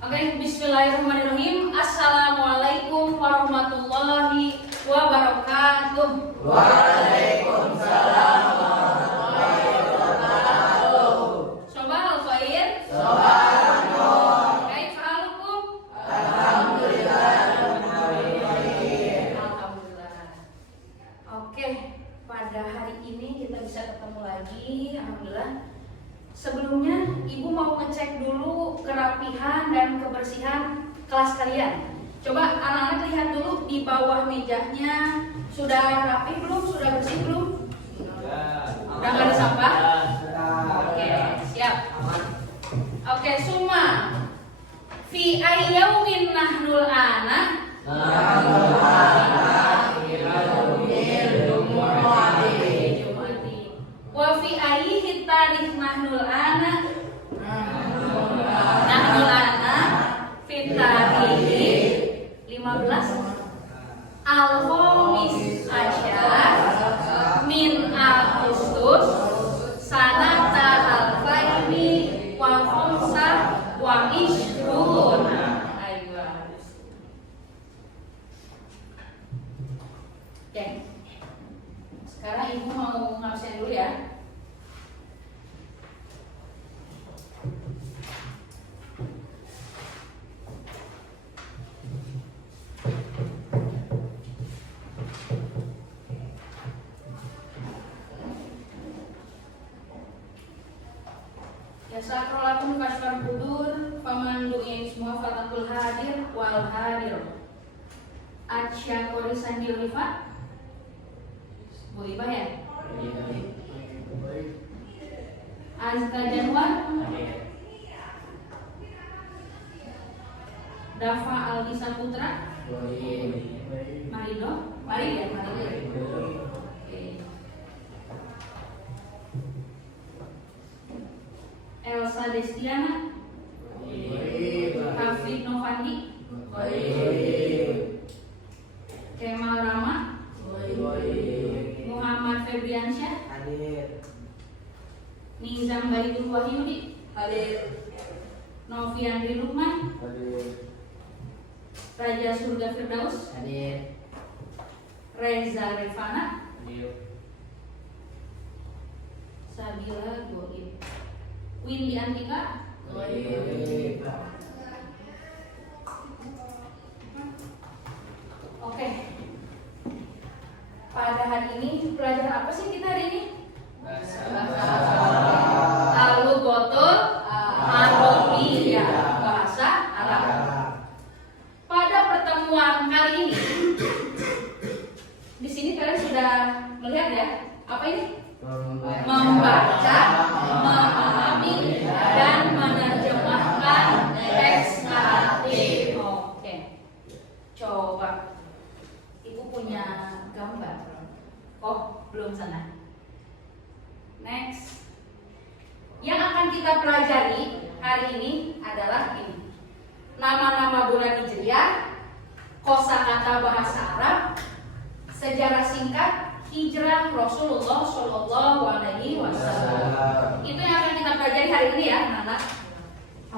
Oke, bismillahirrahmanirrahim. Assalamualaikum warahmatullahi wabarakatuh. Waalaikumsalam warahmatullahi wabarakatuh. Sobah al-khair. Subhanallah. Kaifa halukum? Alhamdulillah. Alhamdulillah. Oke, pada hari ini kita bisa ketemu lagi. Alhamdulillah. Sebelumnya Ibu mau ngecek dulu kerapihan dan kebersihan kelas kalian. Coba anak-anak lihat dulu di bawah mejanya sudah rapi belum? Sudah bersih belum? Udah nggak ada sampah? Oke, siap. Oke, Suma. Fi ayyaumin nahnul ana. Wa fi ayyihi tarikh nahnul ana. Nahnul ana fi tarikh 15 Al-Khamis Asyar min Agustus sanata alfaini wa khamsa wa ishrun. Ayo. Oke. Sekarang Ibu mau ngabsen dulu ya. Yasakrolakum kasfar budur pamanduin semua fatakul hadir wal hadir. Asyakori sandil rifat Bu Iba ya? Azka Januar Dafa Aldi Saputra Marido Mari ya Marido. Oke. Elsa Destiana Hafid Novandi Kemal Rama Muhammad Febriansyah Nizam Baidul Wahyudi Noviandri Lukman Raja Surga Firdaus Reza Revana Sabila Goib Windy Antika Oke. Pada hari ini pelajaran apa sih kita hari ini? Al-Lughatul Arabiyyah, bahasa Arab. Pada pertemuan kali ini, di sini kalian sudah melihat ya, apa ini? Membaca, memahami, dan menerjemahkan teks naratif. Oke. Coba Ibu punya gambar. Oh, belum sana. Next. Yang akan kita pelajari hari ini adalah ini. Nama-nama bulan Hijriah, kosakata bahasa Arab, sejarah singkat hijrah Rasulullah Shallallahu Alaihi Wasallam. Itu yang akan kita pelajari hari ini ya, anak-anak.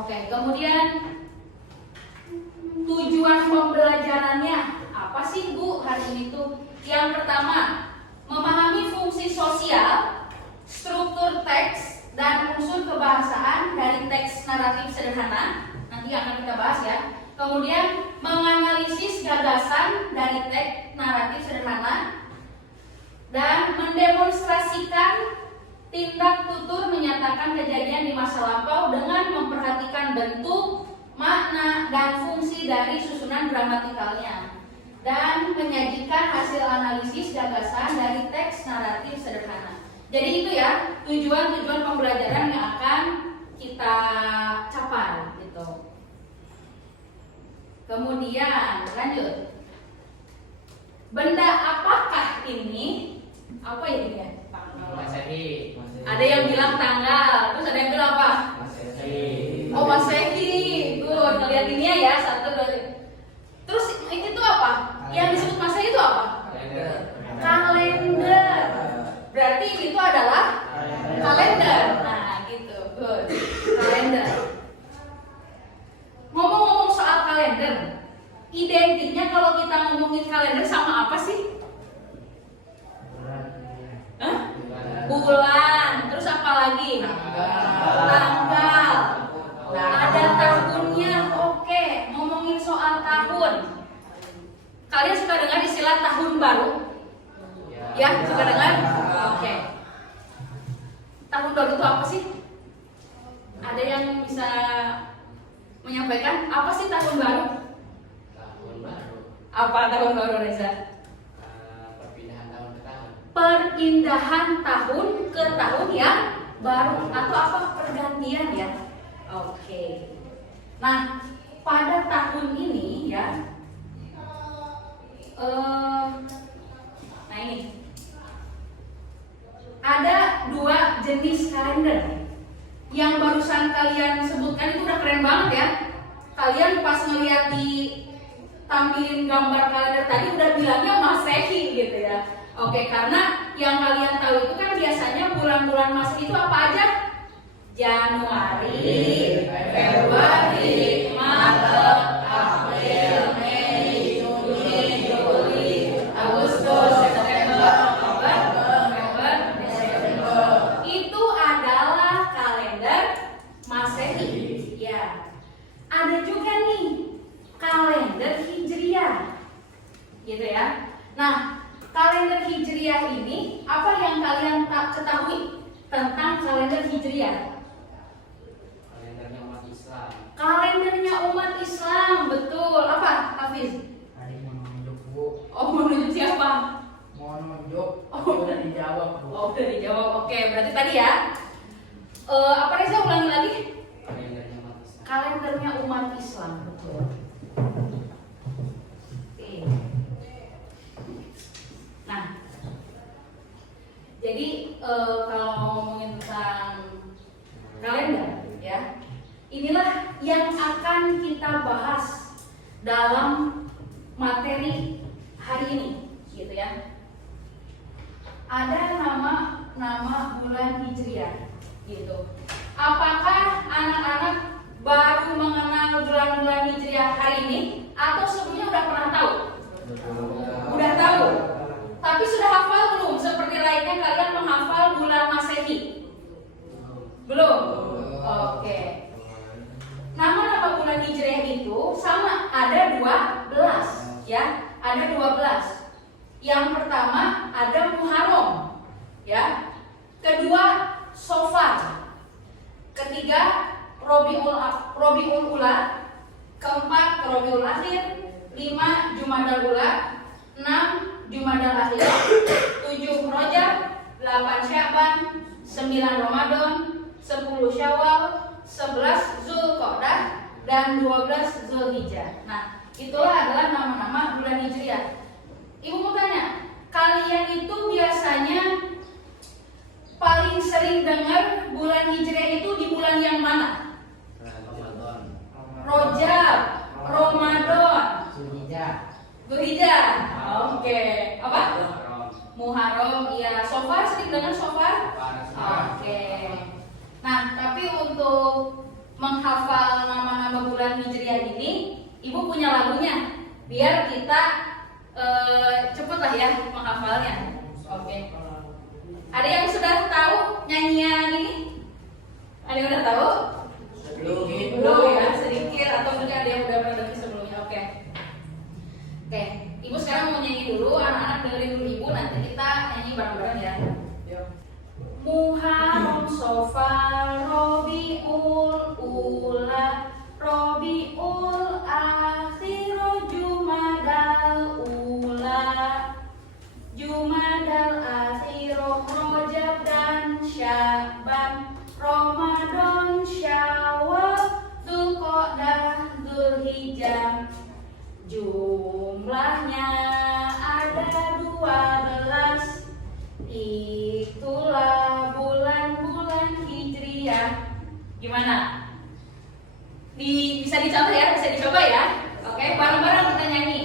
Oke, kemudian tujuan pembelajarannya apa sih Bu hari ini tuh? Yang pertama, memahami fungsi sosial, struktur teks, dan unsur kebahasaan dari teks naratif sederhana. Nanti akan kita bahas ya. Kemudian menganalisis gagasan dari teks naratif sederhana dan mendemonstrasikan tindak tutur menyatakan kejadian di masa lampau dengan memperhatikan bentuk, makna, dan fungsi dari susunan gramatikalnya, dan menyajikan hasil analisis gagasan dari teks naratif sederhana. Jadi itu ya tujuan-tujuan pembelajaran yang akan kita capai gitu. Kemudian lanjut. Benda apakah ini? Apa ya ini ya? Masehi. Ada yang bilang tanggal, terus ada yang bilang apa? Oh, Masehi. Good, ngeliat ini ya, 1, 2. Terus itu tuh apa? Yang disebut Masehi itu apa? Kalender. Berarti itu adalah kalender. Nah, gitu. Good. Kalender. Ngomong identiknya kalau kita ngomongin kalender sama apa sih? Hah? Bulan, terus apa lagi? Tanggal. Ada tahunnya. Oke, ngomongin soal tahun. Kalian suka dengar istilah tahun baru? Ya, suka dengar? Oke. Tahun baru itu apa sih? Ada yang bisa menyampaikan apa sih tahun baru? Tahun baru. Apa tahun baru, Reza? Perpindahan tahun ke tahun. Perpindahan tahun ke tahun yang baru atau apa, pergantian ya. Oke. Nah, pada tahun ini ya, nah ini ada 2 jenis kalender. Yang barusan kalian sebutkan itu udah keren banget ya. Kalian pas ngeliat di tampilin gambar kalender tadi udah bilangnya Masehi gitu ya. Oke, karena yang kalian tahu itu kan biasanya bulan-bulan Masehi itu apa aja? Januari, Februari, Maret, April, Mei, Juni, Juli, Agustus, September, Oktober, November, Desember. Itu adalah kalender Masehi. Ya. Ada juga nih kalender Hijriah. Gitu ya. Nah, kalender Hijriah ini apa yang kalian tak ketahui tentang kalender Hijriah? Kalendernya umat Islam. Kalendernya umat Islam, betul. Apa, Hafiz? Tadi mau nunjuk Bu, Oh, menuju siapa? mau nunjuk, Oh. udah dijawab Bu. Oh, udah dijawab. Oke, berarti tadi ya. Apa Reza, ulangi lagi? Kalendernya umat Islam. Kalendernya umat Islam, betul. Oke. Nah, jadi kalau ngomongin tentang kalender, ya, inilah yang akan kita bahas dalam materi hari ini, gitu ya. Ada nama bulan Hijriah, gitu. Apakah anak-anak baru mengenal bulan-bulan Hijriah hari ini, atau sebelumnya udah pernah tahu? Udah tahu. Tapi sudah hafal belum? Seperti lainnya kalian menghafal bulan Masehi? Belum? Oke. Nama-nama bulan Hijriah itu sama, ada 12 ya, ada 12. Yang pertama ada Muharram ya. Kedua Sofar. Ketiga Robiul Ula. Keempat Robiul Akhir. 5 Jumadal Ula. 6 Jumadal Akhir. 7 Rajab. 8 Sya'ban. 9 Ramadan. 10 Syawal. 11 Zulqa'dah dan 12 Zulhijjah. Nah, itulah adalah nama-nama bulan Hijriah. Ibu mau tanya, kalian itu biasanya paling sering dengar bulan Hijriah itu di bulan yang mana? Ramadan. Rajab, Ramadan, Zulhijjah. Oke. Apa? Muharram, iya. Sofar, sering dengar Sofar? Oke. Nah, tapi untuk menghafal nama-nama bulan Hijriah ini, Ibu punya lagunya. Biar kita cepet lah ya menghafalnya. Oke. Ada yang sudah tahu nyanyian ini? Ada yang udah tahu? Belum ya, sedikit atau mungkin ada yang udah pernah dengar sebelumnya. Oke. Oke, Ibu sekarang mau nyanyi dulu, anak-anak dengerin dulu Ibu, nanti kita nyanyi bareng-bareng ya. Muharram, Sofar, Robiul Ula, Robiul Akhir, Jumadal Ula, Jumadal Akhir, Rajab dan Sya'ban, Ramadan, Syawal, Zulqa'dah, Zulhijjah. Jumlahnya ada 12. Itulah bulan-bulan Hijriah. Gimana? Bisa dicontoh ya, bisa dicoba ya. Oke, bareng-bareng kita nyanyi.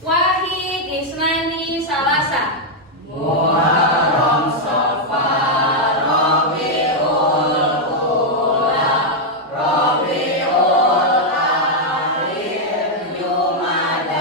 Wahid, Isnani, Salasa. Muharram, Safar, Rabiul Ula, Rabiul Akhir, Jumadal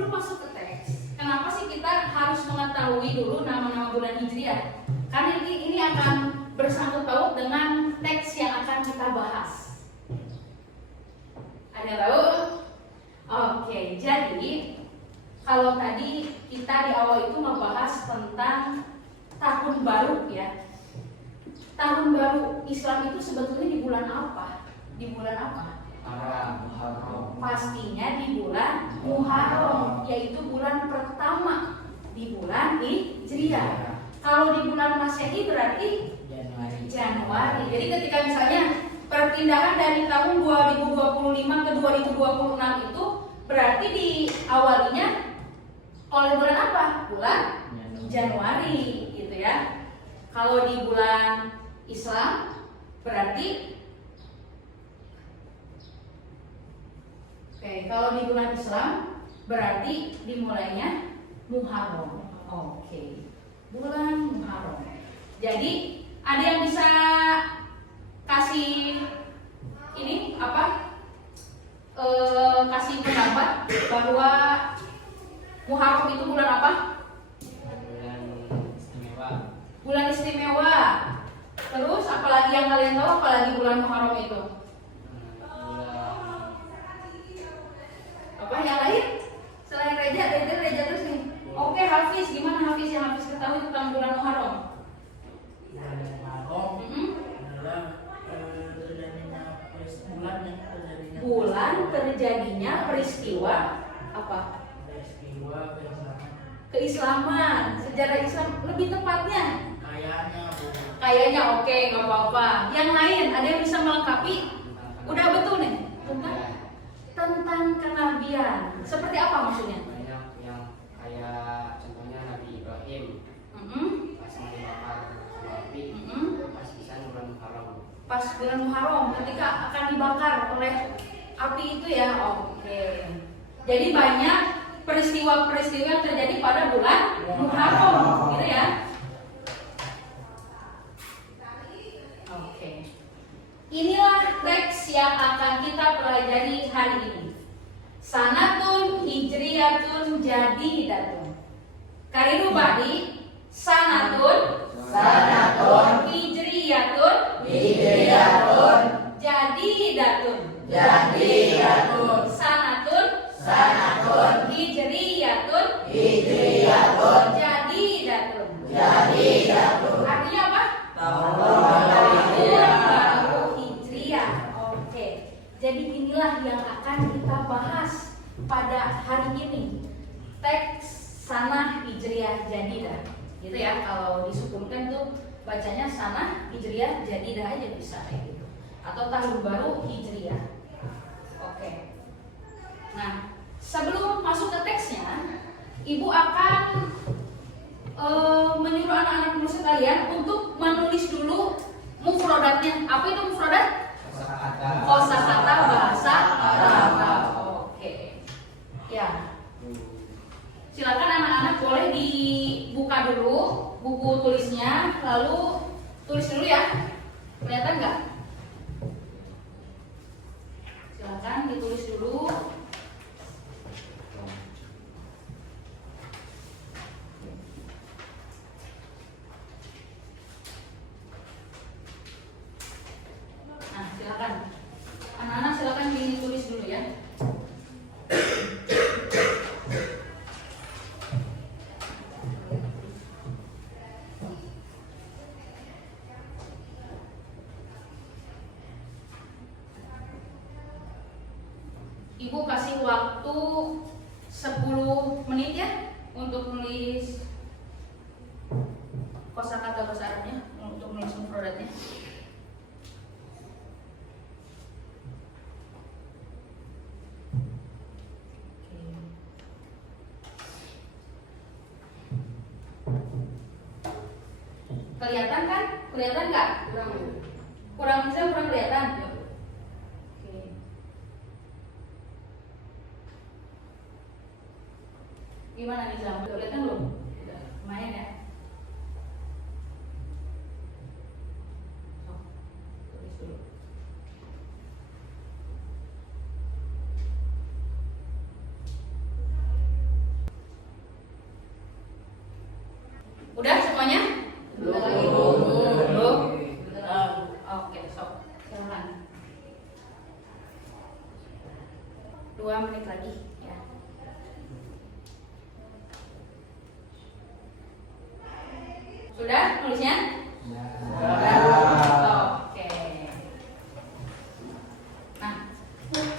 sebelum masuk ke teks, kenapa sih kita harus mengetahui dulu nama-nama bulan Hijriah? Karena ini akan bersangkut paut dengan teks yang akan kita bahas. Ada yang tahu? Oke, jadi kalau tadi kita di awal itu membahas tentang tahun baru ya. Tahun baru Islam itu sebetulnya di bulan apa? Di bulan apa? Muharram. Pastinya di bulan Muharram, yaitu bulan pertama di bulan Hijriah. Kalau di bulan Masehi berarti Januari. Jadi ketika misalnya perpindahan dari tahun 2025 ke 2026 itu berarti diawalinya oleh bulan apa? Bulan Januari gitu ya. Kalau di bulan Islam berarti kalau di bulan Islam berarti dimulainya Muharram. Oke. Bulan Muharram. Jadi ada yang bisa kasih ini apa? Kasih pendapat bahwa Muharram itu bulan apa? Bulan istimewa. Bulan istimewa. Terus apalagi yang kalian tahu apalagi bulan Muharram itu? Bulan Apa yang lain? Selain Reja terus nih. Oke, Hafiz, gimana Hafiz yang Hafiz ketahui tentang bulan Muharram? Bulan Muharram Mm-mm. adalah terjadinya Bulan terjadinya peristiwa apa? peristiwa Keislaman, sejarah Islam lebih tepatnya. kayaknya Bu. Oke, nggak apa-apa. Yang lain ada yang bisa melengkapi? Udah betul nih tentang kenabian. Seperti apa maksudnya? banyak yang kayak contohnya Nabi Ibrahim Mm-mm. pas mau dibakar sama api, Mm-mm. pas kisah bulan Muharram. Pas bulan Muharram ketika akan dibakar oleh api itu ya. Oke. Jadi banyak peristiwa-peristiwa yang terjadi pada bulan Muharram, gitu ya. Oke. Inilah teks yang akan kita pelajari hari ini. Sanatun hijriyatun jadidatun. Kariru badi sanatun hijriyatun jadidatun. Sanatun hijriyatun jadidatun. Artinya apa? Tahun baru Hijriah. Oke. Jadi inilah yang akan kita bahas pada hari ini. Teks Sanah Hijriah Jadidah. Gitu ya, kalau disukunkan tuh bacanya Sanah Hijriah Jadidah aja bisa kayak gitu. Atau tahun baru Hijriah. Oke. Nah, sebelum masuk ke teksnya, Ibu akan menyuruh anak-anak murid kalian untuk menulis dulu mufradatnya. Apa itu mufradat? Kosakata bahasa Arab. Oke. Ya. Silakan anak-anak boleh dibuka dulu buku tulisnya, lalu tulis dulu ya. Kelihatan nggak? Silakan ditulis dulu. Nah, silakan. Anak-anak silakan ditulis dulu ya. Ibu kasih waktu 10 menit ya untuk nulis kosakata bahasa Arabnya, untuk nulis mufradatnya. Kelihatan kan? Kelihatan nggak? Kurang bisa, kurang kelihatan. Oke. Gimana nih Zam? Udah kelihatan belum? Udah, lumayan ya. Oh, tulis dulu. Udah semuanya? Belum. Oke, sok. Silakan. 2 menit lagi ya. Sudah nulisnya? Oke. Nah,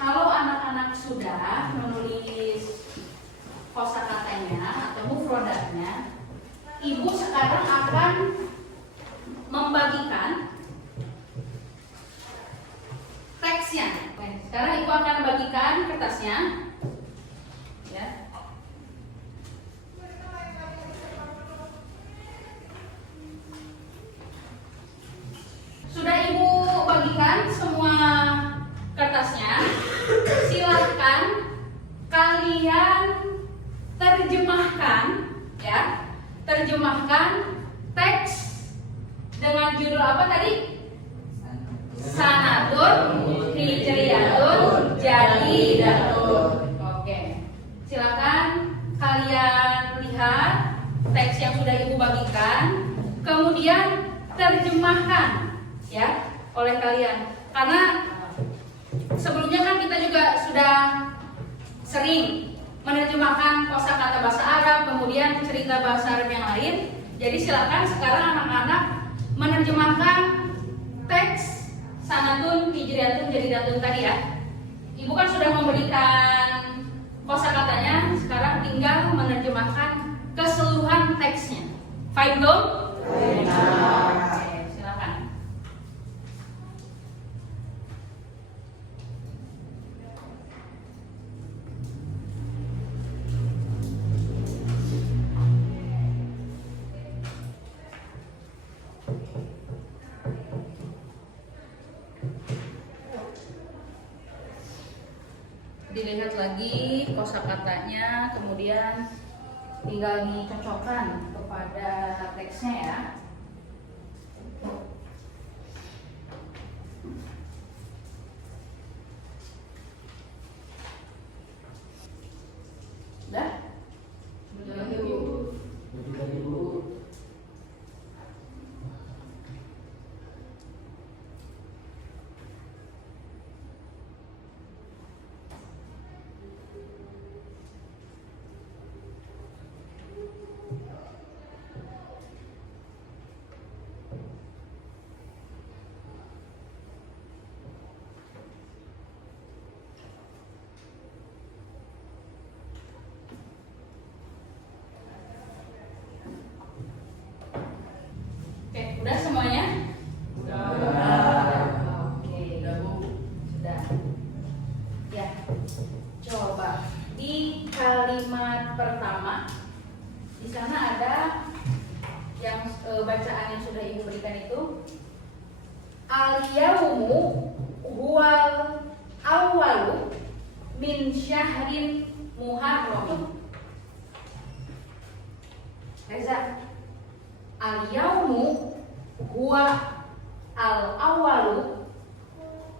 kalau anak-anak sudah menulis kosakatanya atau mufrodanya, Ibu sekarang akan membagikan teksnya. Sekarang Ibu akan bagikan kertasnya. Ya. Sudah Ibu bagikan semua kertasnya. Silakan kalian terjemahkan, ya. Terjemahkan teks dengan judul apa tadi? Sanatun Hijriyatun Jadidatun. Oke. Silakan kalian lihat teks yang sudah Ibu bagikan, kemudian terjemahkan ya oleh kalian. Karena sebelumnya kan kita juga sudah sering menerjemahkan kosakata bahasa Arab, kemudian cerita bahasa Arab yang lain. Jadi silakan sekarang anak-anak menerjemahkan teks Sanatun Hijriyatun Jadidatun tadi ya. Ibu kan sudah memberikan kosakatanya, sekarang tinggal menerjemahkan keseluruhan teksnya. Fine belum? Oke, silakan. Dilihat lagi kosakatanya, kemudian tinggal dicocokkan kepada teksnya ya. Udah? Udah, Ibu. Oke, udah semuanya? Oke, sudah. Ya, coba di kalimat pertama di sana ada yang bacaan yang sudah Ibu berikan itu. Al-yaumu huwal awwalu min syahrin Muharram. Reza, al-yaumu huwa al-awwalu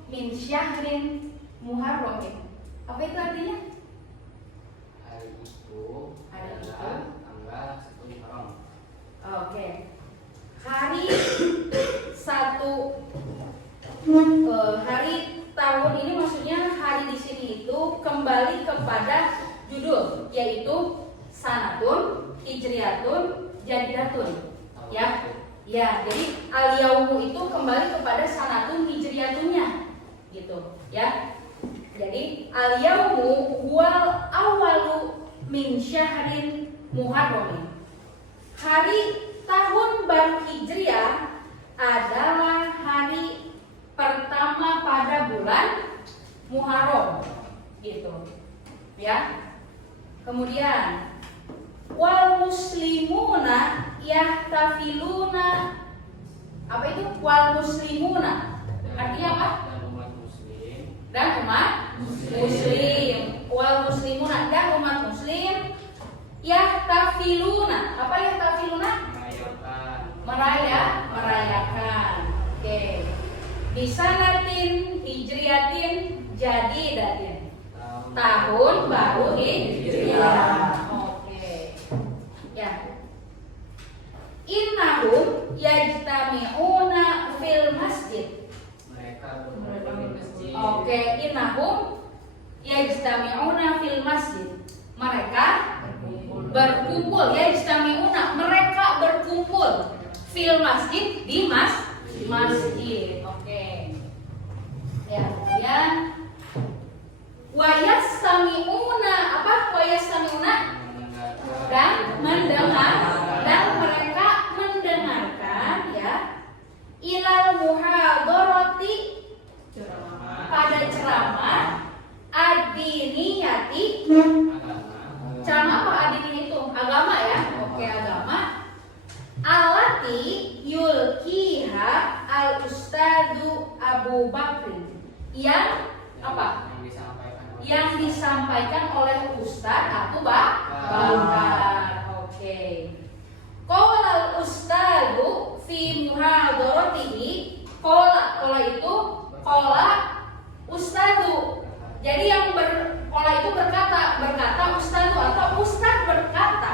min syahrin Muharram. Apa itu artinya? Hari itu Hari itu. adalah tanggal 1 Muharram. Oke. Hari hari tahun ini maksudnya hari di sini itu kembali kepada judul, yaitu Sanatun Hijriyatun Jadidatun. Ya. Ya, jadi al-yaumu itu kembali kepada Sanatun Hijriyatunnya. Gitu, ya. Jadi al-yaumu huwal awwalu min syahrin Muharram. Hari tahun baru Hijriah adalah hari pertama pada bulan Muharram, gitu. Ya. Kemudian wal muslimuna yahtafiluna. Apa itu wal muslimuna? Artinya apa? Dan umat muslim. Dan umat muslim. Wal muslimuna dan umat muslim yahtafiluna. Apa yahtafiluna? Merayakan. Oke. Bisanatin hijriyatin jadidatin. Tahun baru Hijriah. Oke. Ya. berkumpul ya, istamiuna, mereka berkumpul fil masjid, di masjid. Oke. Ya, kemudian wayastamiuna, apa wayastamiuna? Dan mendengar, dan mereka mendengarkan ya, ilal muhadarati, pada ceramah, adiniyati, ceramah apa adiniyati itu? Agama ya, oke, agama. Alati yulkiha al ustadu Abu Bakri, yang apa? Yang disampaikan oleh Ustaz Abu Bakar. Oke. Qala al ustadu fi muhadaratihi, qala itu qala ustadu. Jadi yang qala itu berkata ustadu, atau ustaz berkata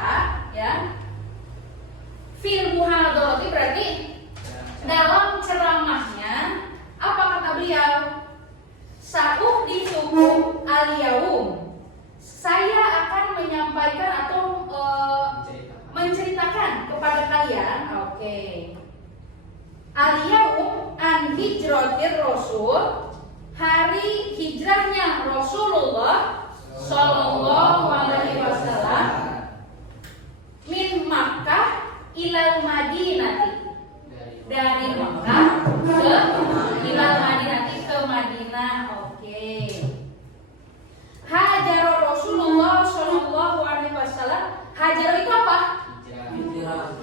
ya. Fi muhadarati berarti dalam ceramahnya apa kata beliau? Sa'uhdithukum al-yaum, saya akan menyampaikan atau menceritakan kepada kalian, oke, al-yaum an hijratir rasul, hari hijrahnya Rasulullah sallallahu alaihi wasallam, min Makkah ilal Madinati, dari Makkah ke ilal Madinati, ke Madinah. Oke. Hajar Rasulullah sallallahu alaihi wasallam. Hajar itu apa?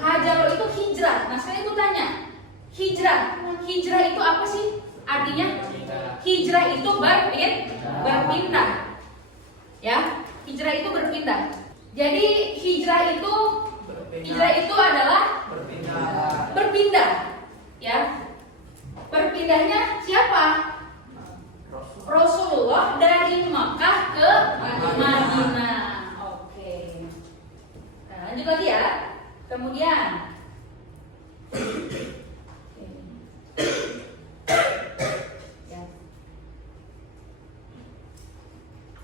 Hajar itu hijrah. Nah, saya itu tanya, hijrah itu apa sih artinya? Hijrah itu berpindah. Ya, hijrah itu berpindah. Jadi hijrah itu adalah berpindah. Ya. Berpindahnya siapa? Rasulullah dari Makkah ke Madinah. Oke. Nah, lanjut lagi ya. Kemudian ya.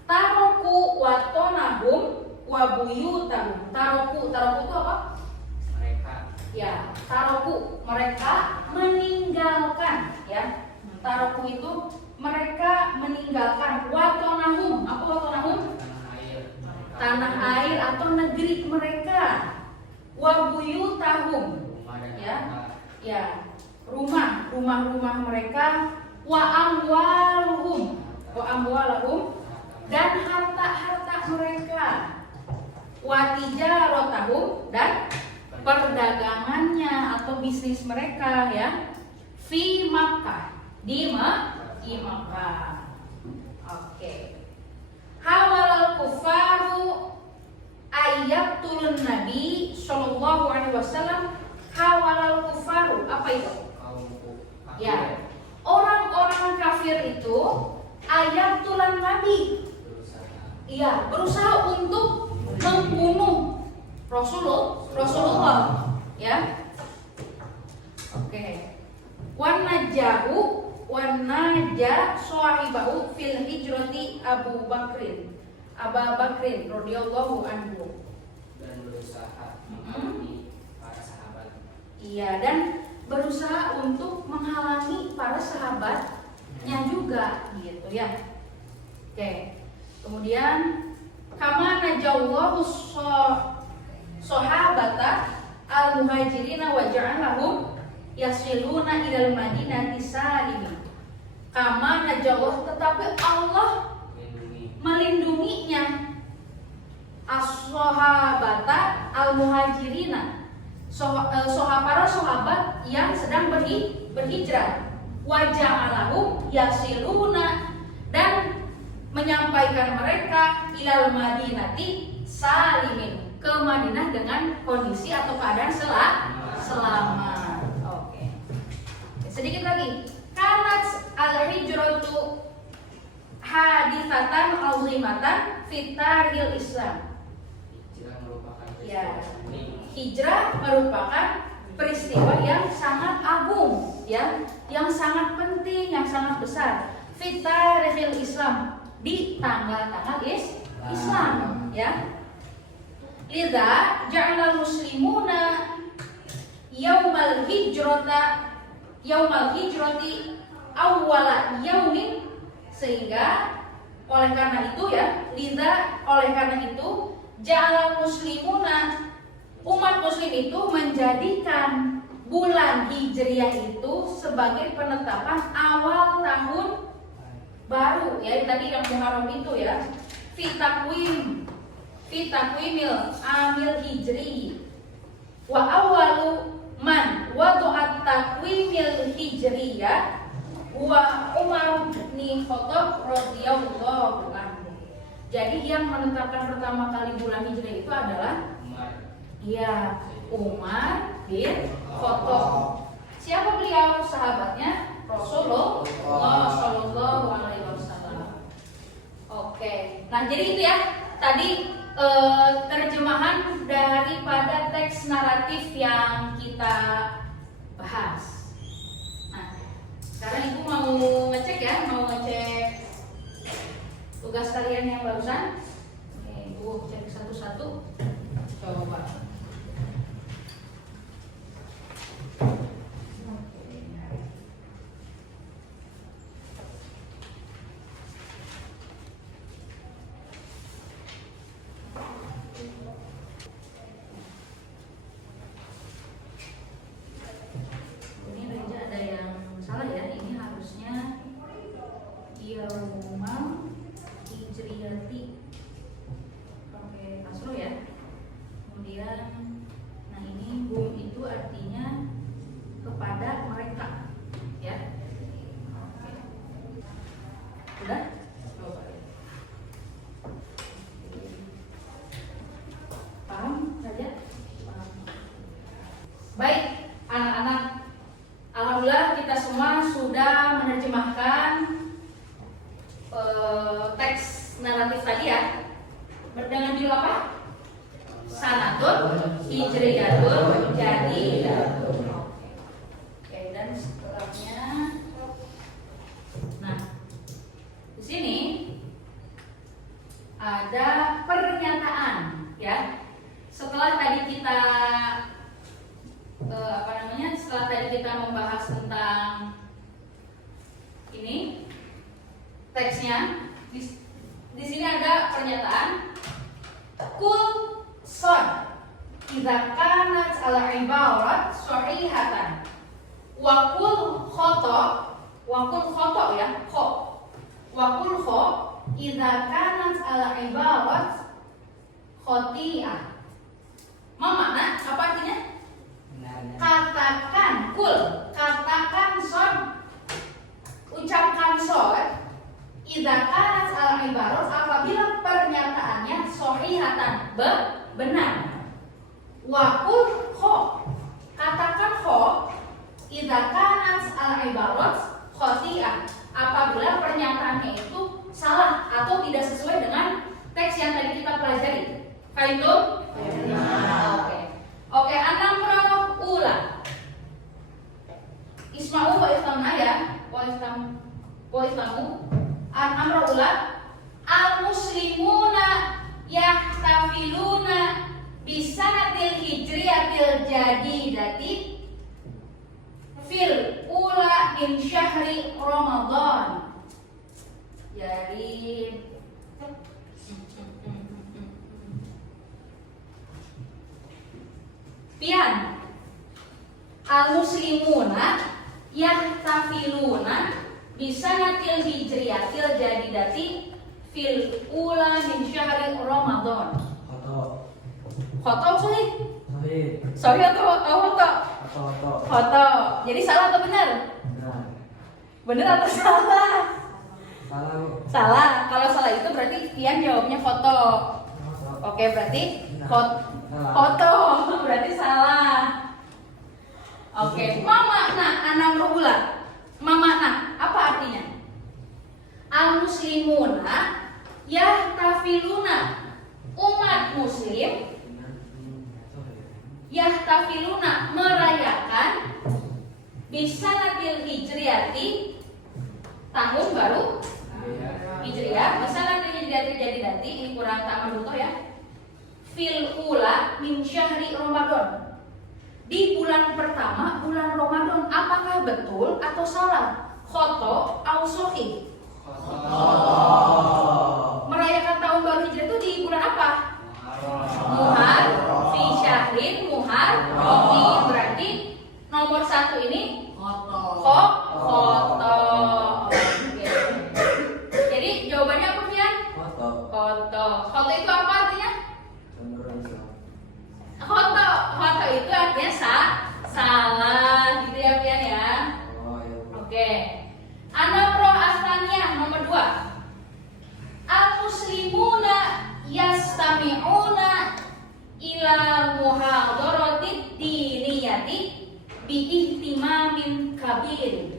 Taroku watonahum wabuyutahum. Taroku itu apa? Mereka. Ya, taroku, mereka meninggalkan ya. Taroku itu mereka meninggalkan, watonahum, apa watonahum? Tanah air atau negeri mereka. Wabuyutahum, ya, rumah mereka. Wa amwaluhum, dan harta mereka. Wa tijaratahum, dan perdagangannya atau bisnis mereka ya. Fi Makkah, di Makkah. Oke. Hawalal kufaru ayyabtulun Nabi sallallahu alaihi wasallam. Hawalal kufaru, apa itu? Ya. Orang-orang kafir itu ayyabtulan Nabi. Iya, berusaha untuk membunuh Rasulullah. Ya. Oke. Wanaja sahibahu fil hijrati Abu Bakrin radhiyallahu anhu, dan berusaha menghalangi para sahabat. Iya, dan berusaha untuk menghalangi para sahabatnya juga gitu ya. Oke. Kemudian kama najallahu sahabata al-muhajirina wa ja'alahum yasiluna ilal madinati salimin. Kama najallahu, tetapi Allah melindunginya as-sahabata al-muhajirina, para sahabat yang sedang berhijrah. Wa ja'alahum yasiluna, dan menyampaikan mereka ilal madinati salimin, ke Madinah dengan kondisi atau keadaan selamat. Oke. Sedikit lagi. Kanat al-hijratu haditsatan azimatan fi tarikhil Islam. Ya. Hijrah merupakan peristiwa yang sangat agung, ya, yang sangat penting, yang sangat besar. Fi tarikhil Islam, di tanggal-tanggal Islam, ya. Lidza ja'alal muslimuna yaumal hijrati awwala yaumin, sehingga oleh karena itu ya, oleh karena itu ja'alal muslimuna, umat muslim itu menjadikan bulan Hijriah itu sebagai penetapan awal tahun baru ya, tadi yang Muharram itu ya, fitakwimil amil hijri wa awalu man wadu'at takwimil hijriyah wa Umar bin Khattab radhiyallahu anhu. Jadi yang menetapkan pertama kali bulan Hijriah itu adalah Umar bin Khattab. Siapa beliau? Sahabatnya Rasulullah Shallallahu Alaihi Wasallam. Oke, nah jadi itu ya tadi terjemahan daripada teks naratif yang kita bahas. Nah, sekarang ibu mau ngecek tugas kalian yang barusan. Oke, ibu cek satu-satu. Coba. Baik, anak-anak, alhamdulillah kita semua sudah menerjemahkan teks naratif tadi ya. Dengan judul apa? Sanatun Hijriyatun Jadidatun. Oke, dan setelahnya, nah di sini ada pernyataan ya. Setelah tadi kita setelah tadi kita membahas tentang ini teksnya, di sini ada pernyataan kul son idza kanat ala ibarat sahihatan wa kul khoto ya, wa kul kho idza kanat ala ibarat khoti'ah. Mana apa artinya? Katakan katakan son, ucapkan son idza kanat al ibarat, apabila pernyataannya sahihatan, benar. Wa qul kho, katakan kho idza kanat al ibarat khoti'ah, apabila pernyataannya itu salah atau tidak sesuai dengan teks yang tadi kita pelajari. Itu? Oke, an-namrah ula. Isma'u wa istamna ya, wa istamu. An-namrah ula, al-muslimuna yahtafiluna bisanatil hijriyatil jadidati fil ula min syahri Ramadan. Jadi pian al-muslimuna yahtafiluna bisanatil hijriyatil jadidati fil ula min syahri Ramadan. Khoto sorry atau khoto. Jadi salah atau benar? Benar atau salah? Salah. Kalau salah itu berarti pian jawabnya foto. Oke, berarti foto berarti salah. Oke, mamana anamrula. Mamana apa artinya? Al-muslimuna yahtafiluna, umat muslim yahtafiluna merayakan bisanatil hijriyati, tahun baru Hijriah, bisanatil hijriyati jadidati, ini kurang tak mendutuh ya. fil ula min syahri Ramadan. Di bulan pertama bulan Ramadan. Apakah betul atau salah? Khoto au sahih? Merayakan tahun baru Hijrah itu di bulan apa? Muharram. Fi syahrin Muharram. Berarti nomor 1 ini khoto. Oke. Jadi jawabannya apa, Fian? Khoto. Khoto itu apa artinya? Khoto itu artinya salah gitu ya, Fian ya. Oke. Anamroh asalnya nomor 2. Al-muslimuna yastami'una ila muhadaratid diniyati bi ihtimamin kabir.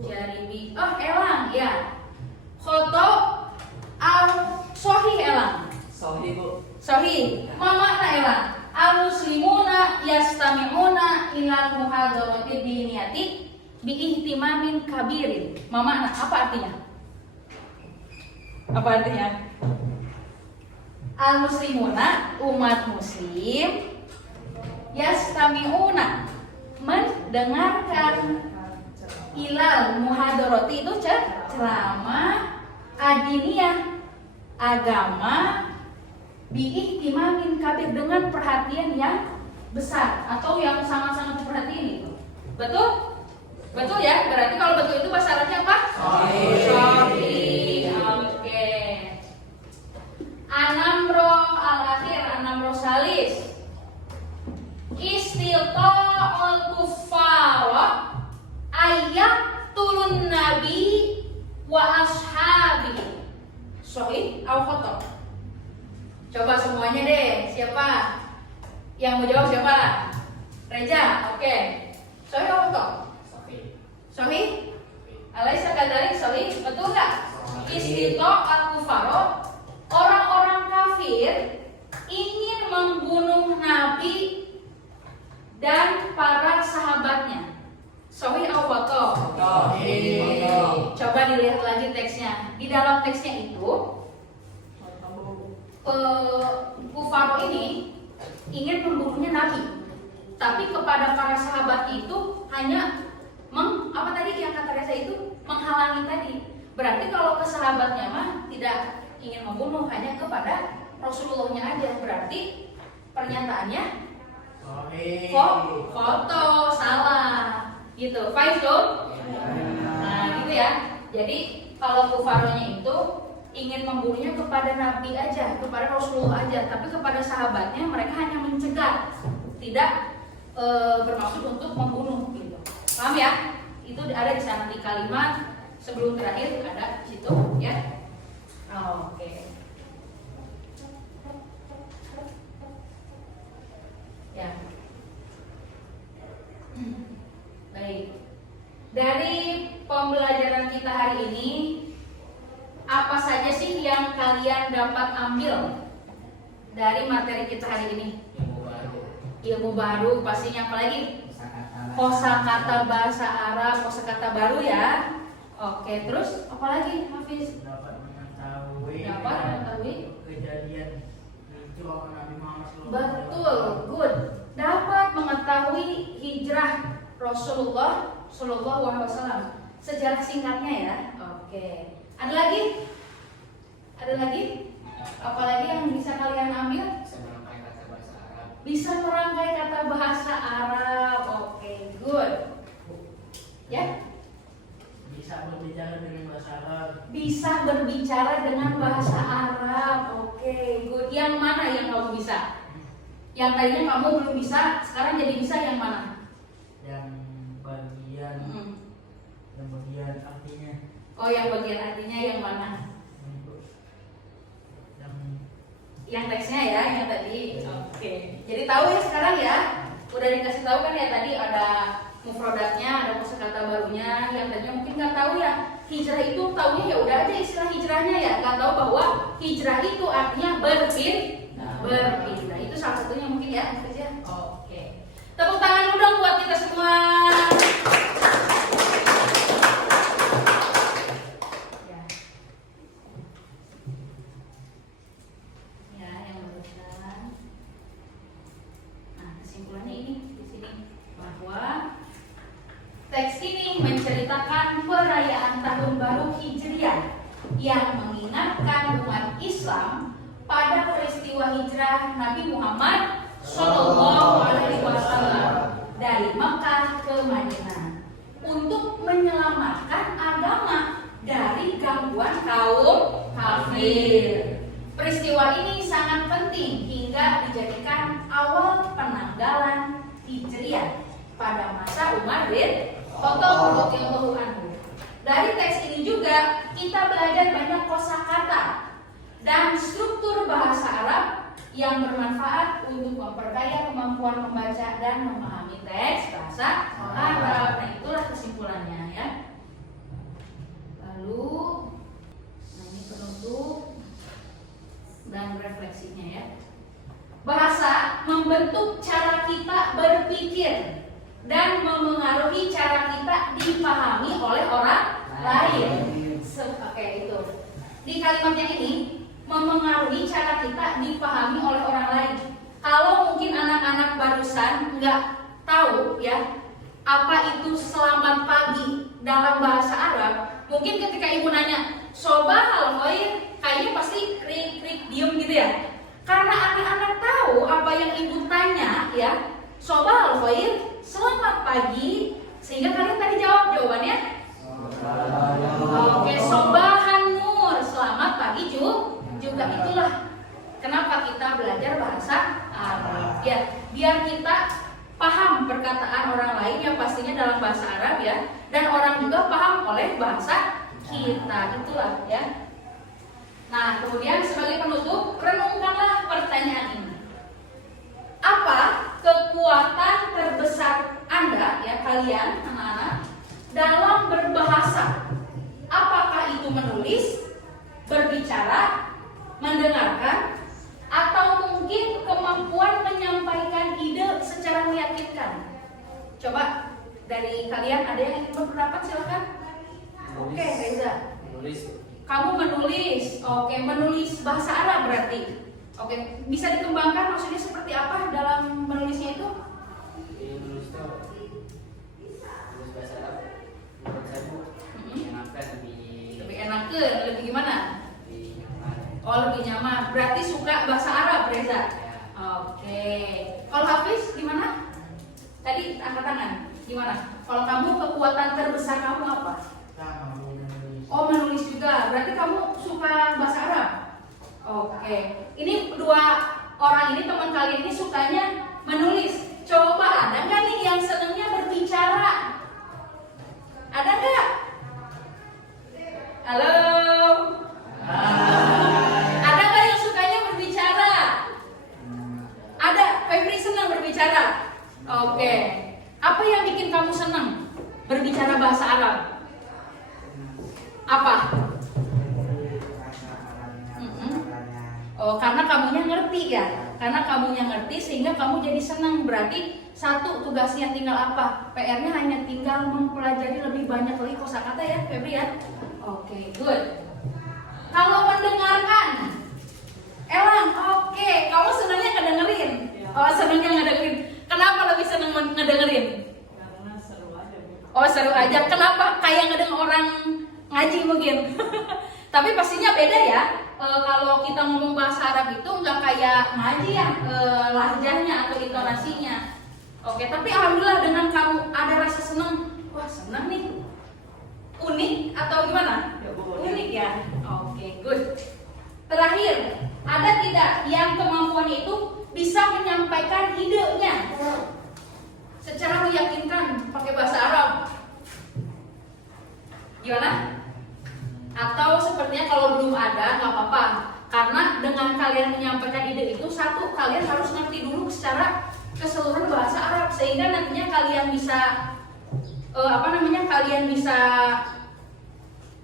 Jadi elang ya. Khoto al sahih elang. Sahih. Mama elang. Al-muslimuna yastami'una ila muhadaratid diniyati bi ihtimamin kabirin. Mama apa artinya? Apa artinya? Al-muslimuna umat muslim yastami'una mendengarkan ilal muhadarati itu ceramah adiniyah agama biihtimamin kabir dengan perhatian yang besar atau yang sangat-sangat diperhatiin itu. Betul? Betul ya? Berarti kalau betul itu bahasa Arabnya apa? Sahih. Oke. Anamro al-akhir, anamro salis. Istilta'ul kuffara ayyaktulun nabi wa ashabi. Sahih atau khoto? Coba semuanya deh. Siapa yang mau jawab? Siapa? Reja. Oke. Sahih atau khoto? Sahih? Alaisa kadzalik sahih? Betul nggak? Istita'al kufaro, orang-orang kafir ingin membunuh Nabi dan para sahabatnya. Sahih atau khoto? Coba dilihat lagi teksnya. Di dalam teksnya itu kufaro ini ingin membunuhnya Nabi, tapi kepada para sahabat itu hanya apa tadi yang kata Reza itu menghalangi tadi. Berarti kalau ke sahabatnya mah tidak ingin membunuh, hanya kepada Rasulullahnya aja. Berarti pernyataannya foto salah gitu. Faiz tuh. Nah gitu ya. Jadi kalau kufaronya itu ingin membunuhnya kepada Nabi aja, kepada Rasulullah aja, tapi kepada sahabatnya mereka hanya mencegah, tidak bermaksud untuk membunuh gitu. Paham ya? Itu ada di sana di kalimat sebelum terakhir ada di situ ya. Oke. Ya. Baik. Dari pembelajaran kita hari ini, apa saja sih yang kalian dapat ambil dari materi kita hari ini? Ilmu baru pastinya, apalagi kosakata bahasa Arab, kosakata baru ya. Oke, terus apalagi Hafiz? Dapat mengetahui kejadian hijrah Nabi Muhammad SAW. Betul, good. Dapat mengetahui hijrah Rasulullah Shallallahu Alaihi Wasallam. Sejarah singkatnya ya. Oke. Ada lagi? Ada lagi? Apalagi yang bisa kalian ambil? Bisa merangkai kata bahasa Arab. Oke, good. Ya? Bisa berbicara dengan bahasa Arab. Bisa berbicara dengan bahasa Arab. Oke, good. Yang mana yang kamu bisa? Yang tadinya kamu belum bisa, sekarang jadi bisa yang mana? Yang bagian artinya. Oh, yang bagian artinya yang mana? Yang teksnya ya, yang tadi. Oke. Jadi tahu ya sekarang ya. Udah dikasih tahu kan ya tadi ada mufradatnya, ada kosakata barunya. Yang tadinya mungkin nggak tahu ya. Hijrah itu taunya ya udah aja istilah hijrahnya ya. Nggak tahu bahwa hijrah itu artinya berpindah. Itu salah satunya mungkin ya. Oke. Tepuk tangan dulu dong buat kita semua. Ya, yang barusan. dijadikan awal penanggalan Hijriah pada masa Umar bin Khattab radhiyallahu anhu. Dari teks ini juga kita belajar banyak kosakata dan struktur bahasa Arab yang bermanfaat untuk memperkaya kemampuan membaca dan memahami teks bahasa Arab. Nah, itulah kesimpulannya ya. Lalu ini penutup dan refleksinya ya. Bahasa membentuk cara kita berpikir dan memengaruhi cara kita dipahami oleh orang lain. Oke, itu. Di kalimat yang ini memengaruhi cara kita dipahami oleh orang lain. Kalau mungkin anak-anak barusan nggak tahu ya apa itu selamat pagi dalam bahasa Arab, mungkin ketika ibu nanya sobahal khair, kayaknya pasti krik diem gitu ya. Karena anak-anak tahu apa yang ibu tanya ya, sobahal khair, selamat pagi, sehingga kalian tadi jawab jawabannya. Oke, sobahan nur, selamat pagi juga. Itulah kenapa kita belajar bahasa Arab ya, biar kita paham perkataan orang lain yang pastinya dalam bahasa Arab ya, dan orang juga paham oleh bahasa kita. Itulah ya. Nah, kemudian sebagai penutup, renungkanlah pertanyaan ini. Apa kekuatan terbesar Anda ya, kalian anak-anak, dalam berbahasa? Apakah itu menulis, berbicara, mendengarkan, atau mungkin kemampuan menyampaikan ide secara meyakinkan? Coba dari kalian ada yang ingin berpendapat, silakan. Oke, Reza. Menulis. Kamu menulis. Oke, menulis bahasa Arab berarti. Oke, bisa dikembangkan maksudnya seperti apa dalam menulisnya itu? Menulis itu menulis bahasa Arab. Menurut saya menyenangkan, Lebih enakan, lebih gimana? lebih nyaman. Oh, lebih nyaman. Berarti suka bahasa Arab, Reza? Ya. Oke. Kalau Hafiz gimana? Tadi angkat tangan. Gimana? Kalau kamu kekuatan terbesar kamu apa? Sama menulis. Oh, menulis juga. Berarti kamu suka bahasa Arab? Oke. Ini dua orang ini, teman kalian ini sukanya menulis. Coba ada nggak nih yang senangnya berbicara? Ada nggak? Halo? Ada nggak yang sukanya berbicara? Ada. Febri senang berbicara. Oke. Apa yang bikin kamu senang berbicara bahasa Arab? Apa? Oh, karena kamunya ngerti ya. Karena kamunya ngerti sehingga kamu jadi senang. Berarti satu tugasnya tinggal apa? PR-nya hanya tinggal mempelajari lebih banyak lagi kosakata ya, Febri ya. Oke, good. Kalau mendengarkan, Elang, oke, kamu senangnya ngedengerin. Oh, senangnya ngedengerin. Kenapa lebih senang ngedengerin? Karena seru aja. Oh, seru aja. Kenapa? Kayak ngedenger orang ngaji mungkin. Tapi pastinya beda ya. Kalau kita ngomong bahasa Arab itu nggak kayak ngaji ya, lahjahnya atau intonasinya. Oke, tapi alhamdulillah dengan kamu ada rasa senang. Wah, senang nih. Unik atau gimana? Unik ya. Oke, good. Terakhir, ada tidak yang kemampuannya itu bisa menyampaikan idenya secara meyakinkan pakai bahasa Arab? Gimana? Atau sepertinya kalau belum ada nggak apa-apa, karena dengan kalian menyampaikan ide itu, satu, kalian harus ngerti dulu secara keseluruhan bahasa Arab sehingga nantinya kalian bisa kalian bisa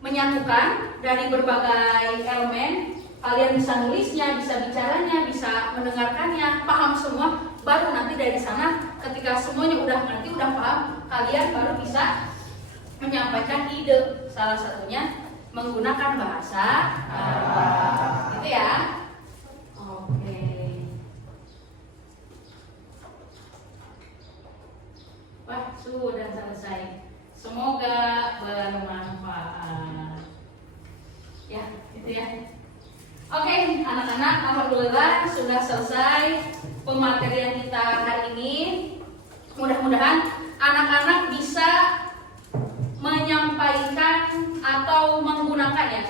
menyatukan dari berbagai elemen. Kalian bisa nulisnya, bisa bicaranya, bisa mendengarkannya, paham semua. Baru nanti dari sana ketika semuanya udah ngerti, udah paham, kalian baru bisa menyampaikan ide. Salah satunya menggunakan bahasa Arab, gitu ya. Oke. Wah, sudah selesai. Semoga bermanfaat. Ya, gitu ya. Oke, anak-anak, alhamdulillah sudah selesai pematerian kita hari ini. Mudah-mudahan anak-anak bisa menyampaikan atau menggunakannya,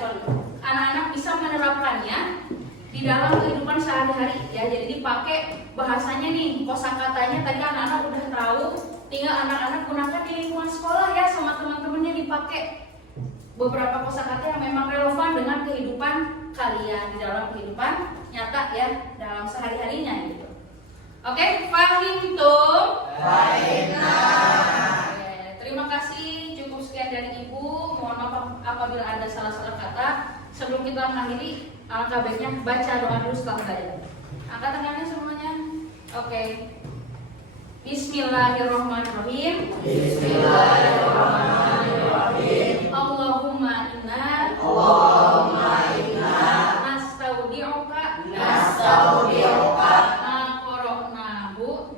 anak-anak bisa menerapkannya di dalam kehidupan sehari-hari ya. Jadi dipakai bahasanya nih, kosakatanya tadi anak-anak udah tahu, tinggal anak-anak gunakan di lingkungan sekolah ya sama teman-temannya, dipakai beberapa kosakata yang memang relevan dengan kehidupan kalian di dalam kehidupan nyata ya, dalam sehari-harinya gitu. Oke, fahim tuh? Terima kasih, cukup sekian dari Ibu. Mohon maaf apabila ada salah-salah kata. Sebelum kita mengakhiri, alangkah baiknya baca doa dulu setelah saya. Angkat tangannya semuanya. Oke. Bismillahirrahmanirrahim. Allahumma inna nastaudi'uka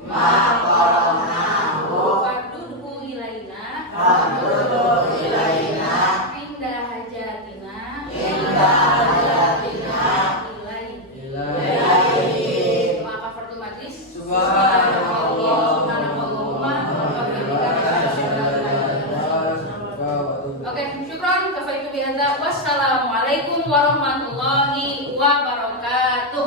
ma qara'nahu fardudhu ilaina inda hajatina ilaihi. Doa kafaratul majlis. Oke, syukran, kafaitu bihadza. Wassalamualaikum warahmatullahi wabarakatuh.